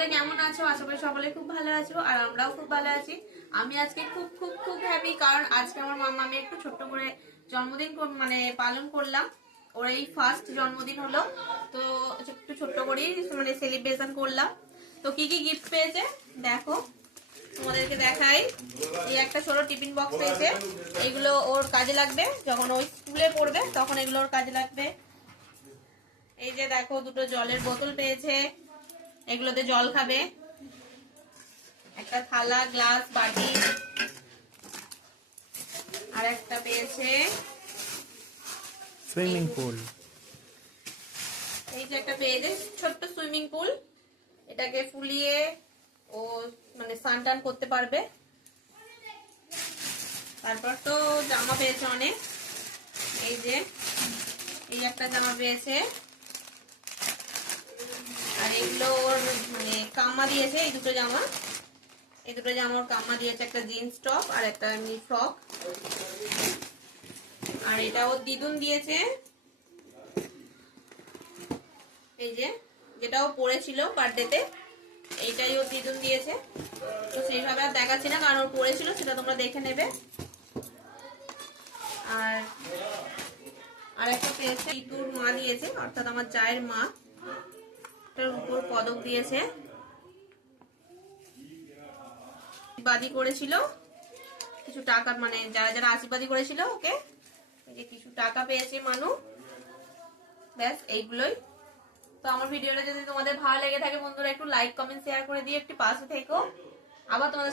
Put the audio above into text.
সকলে কেমন আছো? আশা করি সকলে খুব ভালো আছো আর আমরাও খুব ভালো আছি। আমি আজকে খুব খুব খুব হ্যাপি, কারণ আজকে আমার মাম্মা আমি একটু ছোট্ট করে জন্মদিন মানে পালন করলাম। ওর এই ফার্স্ট জন্মদিন হলো, তো একটু ছোট্ট করেই মানে সেলিব্রেশন করলাম। তো কি কি গিফট পেয়েছে দেখো, তোমাদেরকে দেখাই। এই একটা ছোট টিফিন বক্স পেয়েছে, এগুলো ওর কাজে লাগবে যখন ওই স্কুলে পড়বে, তখন এগুলো ওর কাজে লাগবে। এই যে দেখো দুটো জলের বোতল পেয়েছে, এগুলোতে জল খাবে। একটা থালা, গ্লাস, বাটি, আর একটা পেয়েছে সুইমিং পুল। এই যে একটা পেয়েছে ছোট্ট সুইমিং পুল, এটাকে ফুলিয়ে ও মানে স্নান টান করতে পারবে। তারপর তো জামা পেয়েছে অনেক, এই যে এই একটা জামা পেয়েছে, আর এগুলো ওর মানে কাম্মা দিয়েছে। এই দুটো জামা ওর কাম্মা দিয়েছে, একটা জিন্স টপ আর একটা এমনি ফ্রক। আর এটা ওর দিদুন দিয়েছে, এই যে যেটা ও পরেছিল বার্থডেতে, এইটাই ওর দিদুন দিয়েছে। তো সেইভাবে আর দেখাচ্ছি না, কারণ ওর পরেছিল, সেটা তোমরা দেখে নেবে। আর একটা পেয়েছে ইতুর মা দিয়েছে, অর্থাৎ আমার চায়ের মা, এটার উপর পদক দিয়েছে। আশীর্বাদী করেছিল কিছু টাকা, মানে যারা যারা আশীর্বাদী করেছিল ওকে, এই যে কিছু টাকা পেয়েছে মানু। ব্যাস এইগুলোই। তো আমার ভিডিওটা যদি তোমাদের ভালো লেগে থাকে বন্ধুরা, একটু লাইক কমেন্ট শেয়ার করে দিয়ে একটু পাশে থেকো। আবার তোমাদের